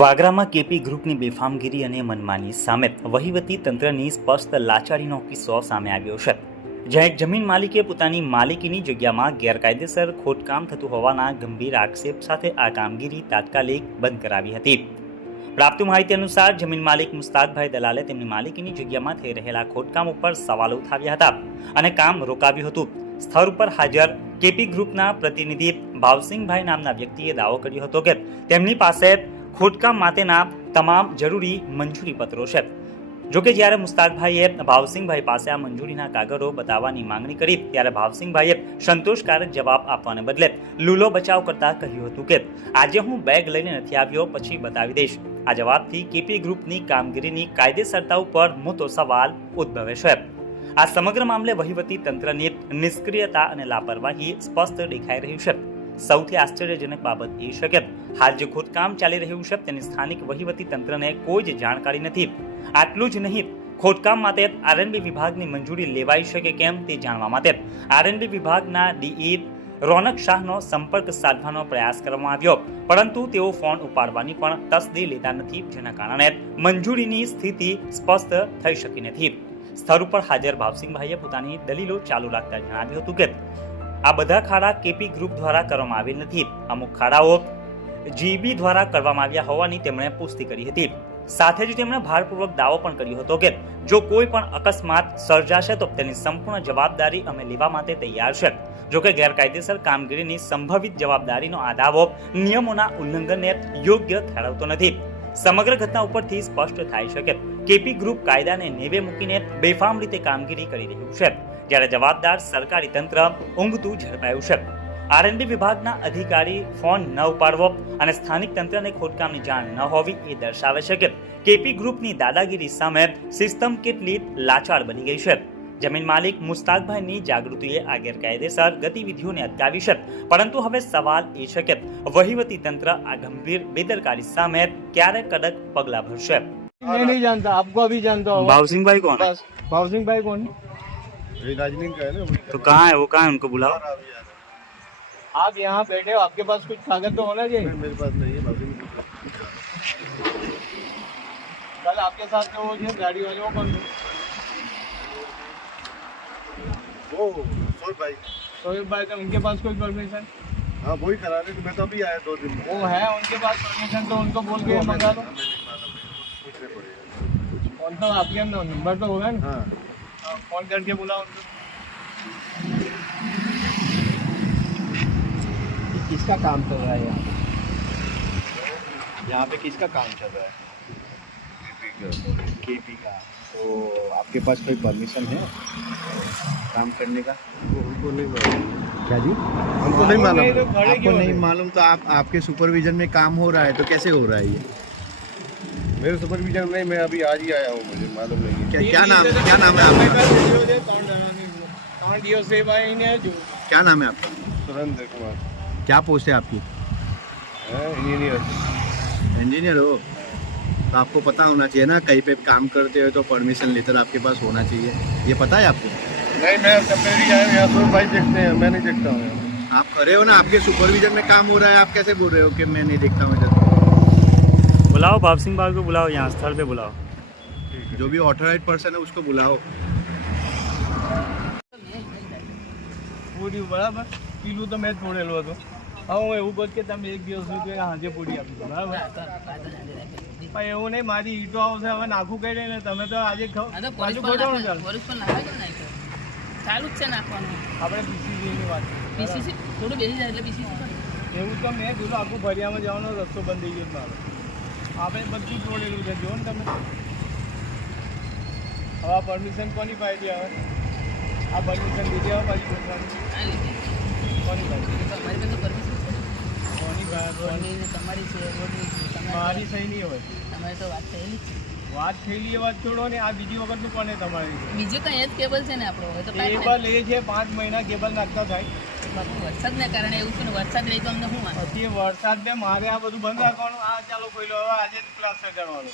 વાગરામાં KP ગ્રુપની બેફામગીરી અને મનમાની સામે વહીવટી તંત્રની સ્પષ્ટ લાચારીનો કિસ્સો સામે આવ્યો છે, જ્યાં એક જમીન માલિકે પોતાની માલિકીની જગ્યામાં ગેરકાયદેસર ખોદકામ થતું હોવાના ગંભીર આક્ષેપ સાથે આ કામગીરી તાત્કાલિક બંધ કરાવી હતી. પ્રાપ્ત માહિતી અનુસાર જમીન માલિક મુસ્તાકભાઈ દલાલે તેમની માલિકીની જગ્યામાં થઈ રહેલા ખોદકામ ઉપર સવાલો ઉઠાવ્યા હતા અને કામ રોકાવ્યું હતું. સ્થળ ઉપર હાજર કેપી ગ્રુપના પ્રતિનિધિ ભાવસિંહભાઈ નામના વ્યક્તિએ દાવો કર્યો હતો કે તેમની પાસે ખોદકામ માટેના તમામ જરૂરી મંજૂરી પત્રો છે. જોકે જ્યારે મુસ્તાકભાઈએ ભાવસિંહભાઈ પાસે આ મંજૂરીના કાગળો બતાવવાની માંગણી કરી ત્યારે ભાવસિંહભાઈએ સંતોષકારક જવાબ આપવાને બદલે લૂલો બચાવ કરતા કહ્યું હતું કે આજે હું બેગ લઈને નથી આવ્યો, પછી બતાવી દઈશ. આ જવાબથી કેપી ગ્રુપની કામગીરીની કાયદેસરતા ઉપર મોટો સવાલ ઉદ્ભવે છે. આ સમગ્ર મામલે વહીવટી તંત્રની નિષ્ક્રિયતા અને લાપરવાહી સ્પષ્ટ દેખાઈ રહ્યું છે. સૌથી આશ્ચર્યજનક બાબત એ છે કે હાલ જે ખોદકામ ચાલી રહ્યું છે તેની સ્થાનિક વહીવટી તંત્રને કોઈ જ જાણકારી નથી. આટલું જ નહીં, ખોદકામ માટે આરએનબી વિભાગની મંજૂરી લેવાઈ છે કે કેમ તે જાણવા માટે આરએનબી વિભાગના ડીઈ રોનક શાહનો સંપર્ક સાધવાનો પ્રયાસ કરવામાં આવ્યો, પરંતુ તેઓ ફોન ઉપાડવાની પણ તસદી લેતા નથી, જેના કારણે મંજૂરીની સ્થિતિ સ્પષ્ટ થઈ શકી નથી. સ્થળ ઉપર હાજર ભાવસિંહભાઈએ પોતાની દલીલો ચાલુ રાખતા જણાવ્યું હતું કે આ બધા ખાડા કેપી ગ્રુપ દ્વારા કરવામાં આવેલ નથી. અમુક ખાડાઓ જીબી દ્વારા કરવામાં આવ્યા હોવાની તેમણે પુષ્ટિ કરી હતી. સાથે જ તેમણે ભારપૂર્વક દાવો પણ કર્યો હતો કે જો કોઈ પણ અકસ્માત સર્જાશે તો તેની સંપૂર્ણ જવાબદારી અમે લેવા માટે તૈયાર છે. જોકે ગેરકાયદેસર કામગીરીની સંભવિત જવાબદારીનો આ દાવો નિયમોના ઉલ્લંઘનને યોગ્ય ઠેરવતો નથી. સમગ્ર ઘટના ઉપરથી સ્પષ્ટ થાય છે કે કેપી ગ્રુપ કાયદાને નેવે મૂકીને બેફામ રીતે કામગીરી કરી રહ્યું છે, જ્યારે જવાબદાર સરકારી તંત્ર ઊંઘતું ઝડપાયું છે. આરએનબી વિભાગના અધિકારી ફોન ન ઉપાડવો અને સ્થાનિક તંત્રને ખોદકામની જાણ ન હોવી એ દર્શાવે છે કે કેપી ગ્રુપની દાદાગીરી સામે સિસ્ટમ કેટલી લાચાર બની ગઈ છે. જમીન માલિક મુસ્તાકભાઈની જાગૃતિએ આ ગેરકાયદેસર ગતિવિધિઓને અટકાવી છે, પરંતુ હવે સવાલ એ છે કે વહીવટી તંત્ર આ ગંભીર બેદરકારી સામે ક્યારે કડક પગલાં ભરશે. मैं नहीं जानता, आपको अभी जानता होगा। भावसिंह भाई कौन है? बस भावसिंह भाई कौन? दार्जिलिंग का है ना। तो कहाँ है वो? कहाँ है? उनको बुलाओ. आप यहाँ बैठे हो, आपके पास कुछ कागज तो होना चाहिए। मेरे पास नहीं है भाभी। कल आपके साथ जो वो जो गाड़ी वाले वो कौन थे? वो सोल भाई। सोहेब भाई थे, उनके पास कोई परमिशन? हाँ वही करा रहे थे, मैं तो अभी आया 2 दिन में। वो है उनके पास परमिशन, तो उनको बोल के मंगा लो। फोन तो आपके नंबर तो होगा ना? हाँ फोन करके बुलाओ उनको। किसका काम चल रहा है यहाँ पे किसका काम चल रहा है? केपी का। तो आपके पास कोई परमिशन है काम करने का? हमको नहीं मालूम। क्या जी? हमको नहीं मालूम। आपको नहीं मालूम तो आपके सुपरविजन में काम हो रहा है, तो कैसे हो रहा है ये? मेरे सुपरविजन नहीं, मैं अभी आज ही आया हूँ, मुझे मालूम नहीं है। क्या नाम है आपका? क्या नाम है आपका? सुरेंद्र कुमार। क्या पोस्ट है आपकी? इंजीनियर। इंजीनियर हो तो आपको पता होना चाहिए ना, कहीं पे काम करते हो तो परमिशन लेटर आपके पास होना चाहिए, ये पता है आपको? नहीं, मैं टेम्परेरी आया हूँ यहाँ, सोल भाई देखते हैं, मैं नहीं देखता हूँ। आप खड़े हो ना, आपके सुपरविजन में काम हो रहा है, आप कैसे बोल रहे हो कि मैं नहीं देखता हूँ इधर? बुलाओ भावसिंह भाई को, बुलाओ यहाँ स्थल पे बुलाओ. जो भी ऑथराइज्ड पर्सन है उसको बुलाओ. પૂરી બરાબર પીલું તો મેં જ છોડેલું હતું. હવે હું એવું કહું કે તમે એક દિવસ સુધી હાજે પૂરી આપી દો, બરાબર? પણ એવું નહીં, મારી ઈટો આવશે, હવે નાખું કઈ લઈને તમે તો આજે પાછું ખોટવાનું ચાલુ જ છે નાખવાનું. આપણે પીસીસીની વાત પીસીસી થોડું બેસી જાય એટલે પીસીસી એવું તો મેં કીધું, આખું ફરિયામાં જવાનો રસ્તો બંધ થઈ ગયો મારો. આપણે બધું છોડેલું છે, જો ને તમે. હવે આ પરમિશન કોની પાસેથી આવે? આ પરમિશન લીધી આવે પાછી કોની અમારી પાસે તો પરમિશન છે. કોની તમારી છે, રોડની છે, મારી સહી નહીં હોય. તમારી તો વાત થયેલી જ છે. વાત થયેલી એ વાત છોડો ને, આ બીજી વખતનું કોને તમારી છે? બીજું તો અહીંયા જ કેબલ છે ને આપણો. હવે તો કેબલ એ છે, 5 મહિના કેબલ નાખતા થાય. બાપુ વરસાદને કારણે એવું છે ને, વરસાદ રહી તો અમને શું વાંધો? પછી વરસાદને મારે આ બધું બંધ રાખવાનું. આ ચાલો કોઈ લો, હવે આજે જ ક્લાસ ચડવાનો.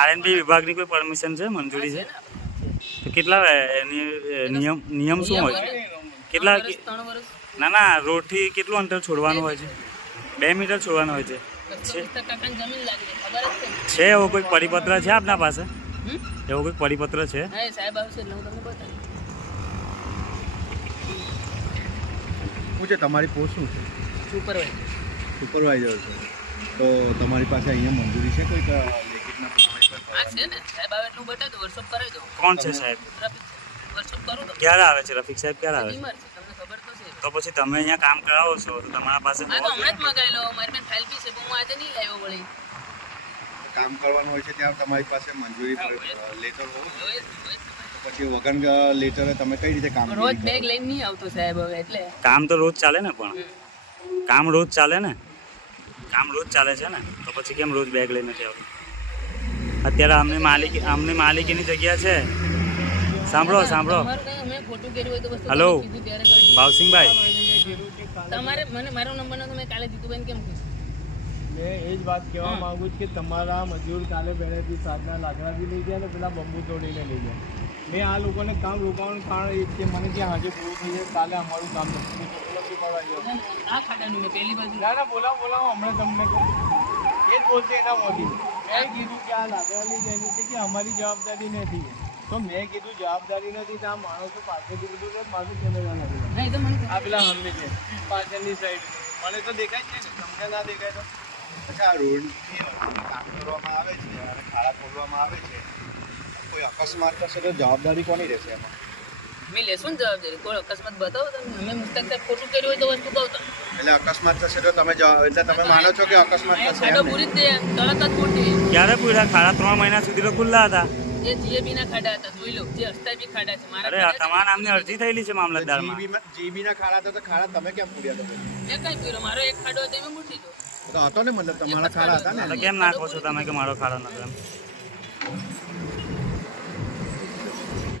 આરએનબી વિભાગની કોઈ પરમિશન છે, મંજૂરી છે? તો કેટલા એની નિયમ શું હોય છે? કેટલા? 3 વર્ષ ના ના, રોડથી કેટલું અંતર છોડવાનું હોય છે? 2 મીટર છોડવાનું હોય છે. 220 કાકાની જમીન લાગી છે, ખબર જ છે. છે એવો કોઈ પરિપત્ર છે આપના પાસે? હમ? એવો કોઈ પરિપત્ર છે? હા એ સાહેબ આવશે એટલે હું તમને બતાવીશ. શું છે તમારી પોસ્ટ શું છે? સુપરવાઇઝર. સુપરવાઇઝર છે. તો તમારી પાસે અહીંયા મંજૂરી છે કોઈ લેખિતના પ્રમાણે પર હા છે ને, સાહેબ આવે એટલે હું બતાવી દઉં, વર્કશોપ કરાવી દઉં. કોણ છે સાહેબ? વર્કશોપ કરું તો ક્યારે આવે છે રફીક સાહેબ? ક્યારે આવે છે? બીમાર છે, તમને ખબર તો છે. તો પછી તમે અહીંયા કામ કરાવો છો તો તમારા પાસે હા તો હમણાં જ મગાવી લો, મારી પાસે ફાઇલ બી છે પણ હું આજે નહીં લાવ્યો વળી. કામ કરવાનું હોય છે ત્યાં તમારી પાસે મંજૂરી લેટર હોવું જોઈએ. હવે તો પછી વગર લેટરે તમે કઈ રીતે કામ રોજ બેગ લઈને નહીં આવતો સાહેબ હવે એટલે. કામ તો રોજ ચાલે ને, પણ કામ રોજ ચાલે ને, કામ રોજ ચાલે છે ને, તો પછી કેમ રોજ બેગ લઈને નથી આવતું? અત્યારે અમને માલિકીની જગ્યા છે. સાંભળો સાંભળો, તમારું કંઈ અમે ખોટું કર્યું હોય તો વસ્તુ હલો. તમે કીધું ત્યારે કરજો. ભાવસિંહભાઈ, તમારે મને મારો નંબર નતો, મેં કાલે જીતુભાઈને કેમ કીધું? મેં એ જ વાત કહેવા હા. માંગુ છું કે તમારા મજૂર કાલે પહેલેથી સાતના લાકડાથી લઈ ગયા ને પેલા બંબુ તોડીને લઈ ગયા. મેં આ લોકોને કામ રોકાવાનું કારણ એ જ કે મને કે આજે પૂરું થઈ જાય, કાલે અમારું કામ નથી મળવા ગયું. આ ખાડાનું મેં પહેલી બાજુ ના ના બોલાવો હમણાં તમને કહું. એ જ બોલશે એના મોદી. મેં કીધું કે આ લાકડાની જેની છે કે અમારી જવાબદારી નથી. તો મેં કીધું જવાબદારી નથી તો આ માણસો પાછળથી કીધું તો મારું કેમેરા નથી. હા એ તો મને આ પેલા હમણે છે પાછળની સાઈડ મને તો દેખાય છે ને, તમને ના દેખાય તો અચ્છા, આ રોડની કામ કરવામાં આવે છે અને ખાડા ખોદવામાં આવે છે, કોઈ અકસ્માત થશે તો જવાબદારી કોની રહેશે એમાં? મેં લેશું ને જવાબદારી. કોઈ અકસ્માત બતાવો તમે, અમે મુસ્તક સાહેબ ખોટું કર્યું હોય તો વસ્તુ કહું તમને. એટલે અકસ્માત થશે તો તમે એટલે તમે માનો છો કે અકસ્માત અહીંયા થશે ખાડો એમ ને? પૂરી જ દે, તરત જ મોટી. ક્યારે પૂરા? ખાડા 3 મહિના સુધી તો ખુલ્લા હતા. જે જીએબી ના ખાડા હતા જોઈ લો, જે હસ્તા બી ખાડા છે મારા અરે ખાડા છે. તમારા નામની અરજી થયેલી છે મામલતદારમાં. જીબીના ખાડા તો ખાડા તમે કેમ પૂર્યા તમે? મેં કઈ કર્યું, મારો એક ખાડો હતો એમાં મૂકી દો. તો હતો ને મતલબ તમારા ખાડા હતા ને? તો કેમ નાખો છો તમે કે મારો ખાડો નથી એમ?